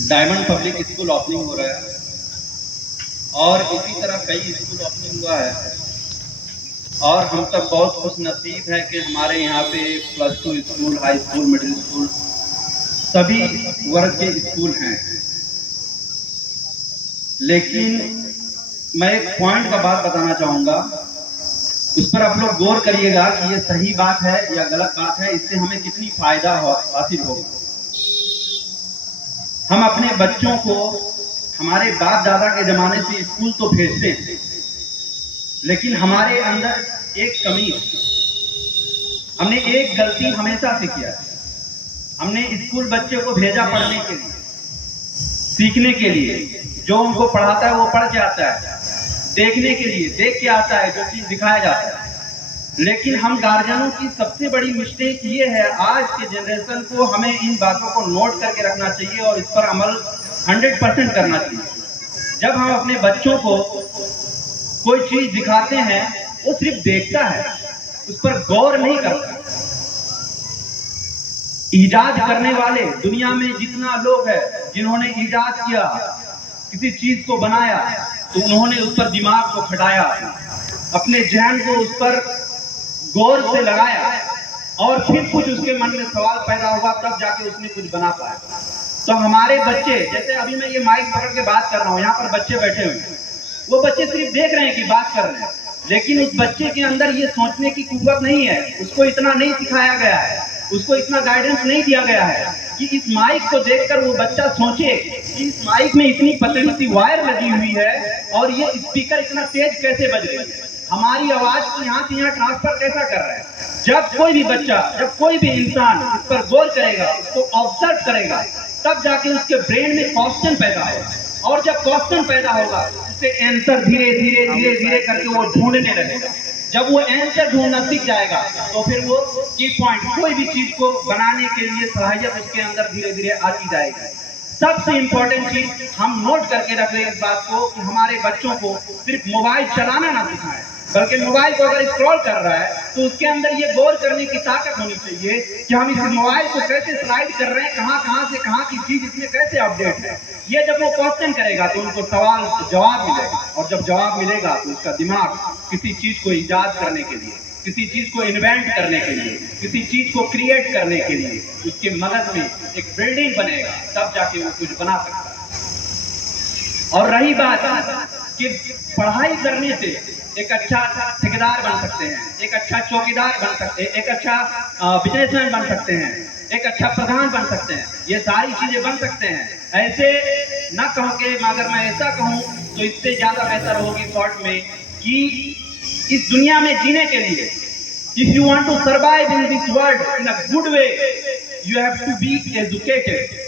Diamond public school opening हो रहा है और इसी तरह कई स्कूल ओपनिंग हुआ है और हम सब बहुत खुश नसीब है कि हमारे यहाँ पे +2 school, high school, middle school सभी वर्ग के स्कूल हैं। लेकिन मैं एक पॉइंट का बात बताना चाहूँगा, उस पर आप लोग गौर करिएगा कि ये सही बात है या गलत बात है, इससे हमें कितनी फायदा हासिल होगा। हम अपने बच्चों को हमारे बाप दादा के जमाने से स्कूल तो भेजते हैं, लेकिन हमारे अंदर एक कमी है। हमने एक गलती हमेशा से किया है। हमने स्कूल बच्चे को भेजा पढ़ने के लिए, सीखने के लिए। जो उनको पढ़ाता है वो पढ़ के आता है, देखने के लिए देख के आता है, जो चीज दिखाया जाता है। लेकिन हम गार्जियनों की सबसे बड़ी मिस्टेक ये है, आज के जनरेशन को हमें इन बातों को नोट करके रखना चाहिए और इस पर अमल 100% करना चाहिए। जब हम अपने बच्चों को कोई चीज दिखाते हैं, वो सिर्फ देखता है, उस पर गौर नहीं करता। ईजाद करने वाले दुनिया में जितना लोग हैं, जिन्होंने ईजाद किया, किसी चीज को बनाया, तो उन्होंने उस पर दिमाग को खटाया, अपने जहन को उस पर गौर से लगाया और फिर कुछ उसके मन में सवाल पैदा हुआ, तब जाके उसने कुछ बना पाया। तो हमारे बच्चे, जैसे अभी मैं ये माइक पकड़ के बात कर रहा हूँ, यहाँ पर बच्चे बैठे हुए हैं, वो बच्चे सिर्फ देख रहे हैं कि बात कर रहे हैं, लेकिन उस बच्चे के अंदर ये सोचने की कुव्वत नहीं है। उसको इतना नहीं सिखाया गया है, उसको इतना गाइडेंस नहीं दिया गया है कि इस माइक को देखकर वो बच्चा सोचे कि इस माइक में इतनी पतली सी वायर लगी हुई है और ये स्पीकर इतना तेज कैसे बज रही है, हमारी आवाज को यहाँ से यहाँ ट्रांसफर कैसा कर रहा है। जब कोई भी बच्चा, जब कोई भी इंसान इस पर गौर करेगा, उसको ऑब्जर्व करेगा, तब जाके उसके ब्रेन में क्वेश्चन पैदा होगा, और जब क्वेश्चन पैदा होगा उससे आंसर धीरे धीरे धीरे धीरे करके वो ढूंढने लगेगा। जब वो आंसर ढूंढना सीख जाएगा तो फिर वो की पॉइंट, कोई भी चीज को बनाने के लिए सहायक उसके अंदर धीरे धीरे आती जाएगी। सबसे इंपॉर्टेंट चीज हम नोट करके रख रहे हैं इस बात को कि हमारे बच्चों को सिर्फ मोबाइल चलाना ना सिखाएं, बल्कि मोबाइल को अगर स्क्रॉल कर रहा है तो उसके अंदर ये गौर करने की ताकत होनी चाहिए कि हम इस मोबाइल को कैसे स्लाइड कर रहे हैं, कहां से कहां की चीज इसमें कैसे अपडेट है। ये जब वो क्वेश्चन करेगा तो उनको सवाल जवाब मिलेगा, और जब जवाब मिलेगा तो उसका दिमाग किसी चीज को इजाद करने के लिए, किसी चीज को इन्वेंट करने के लिए, किसी चीज को क्रिएट करने के लिए उसके मगज में एक बिल्डिंग बनेगा, तब जाके वो कुछ बना सकता है। और रही बात कि पढ़ाई करने से एक अच्छा ठेकेदार बन सकते हैं, एक अच्छा चौकीदार बन सकते हैं, एक अच्छा बिजनेसमैन बन सकते हैं, एक अच्छा प्रधान बन सकते हैं, ये सारी चीजें बन सकते हैं। ऐसे न कहो कि अगर मैं ऐसा कहूँ तो इससे ज्यादा बेहतर होगी शॉर्ट में कि इस दुनिया में जीने के लिए, if you want to survive in this world in a good way, you have to be educated.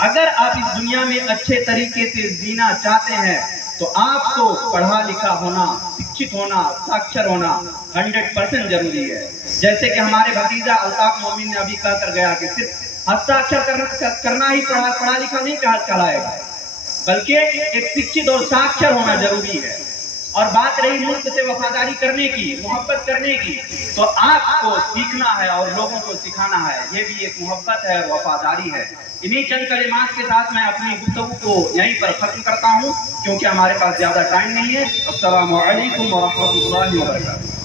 अगर आप इस दुनिया में अच्छे तरीके से जीना चाहते हैं तो आपको पढ़ा लिखा होना, शिक्षित होना, साक्षर होना 100% जरूरी है। जैसे कि हमारे भतीजा अल्ताफ मोमिन ने अभी कहकर गया कि सिर्फ हस्ताक्षर करना ही पढ़ा लिखा नहीं कहलाएगा, बल्कि एक शिक्षित और साक्षर होना जरूरी है। और बात रही मुल्क से वफादारी करने की, मोहब्बत करने की, तो आपको सीखना है और लोगों को सिखाना है, ये भी एक मोहब्बत है और वफादारी है। इन्हीं चंद कलिमात के साथ मैं अपनी गुफ्तगू को यहीं पर खत्म करता हूँ, क्योंकि हमारे पास ज्यादा टाइम नहीं है। अस्सलामु अलैकुम व रहमतुल्लाहि व बरकातुहू।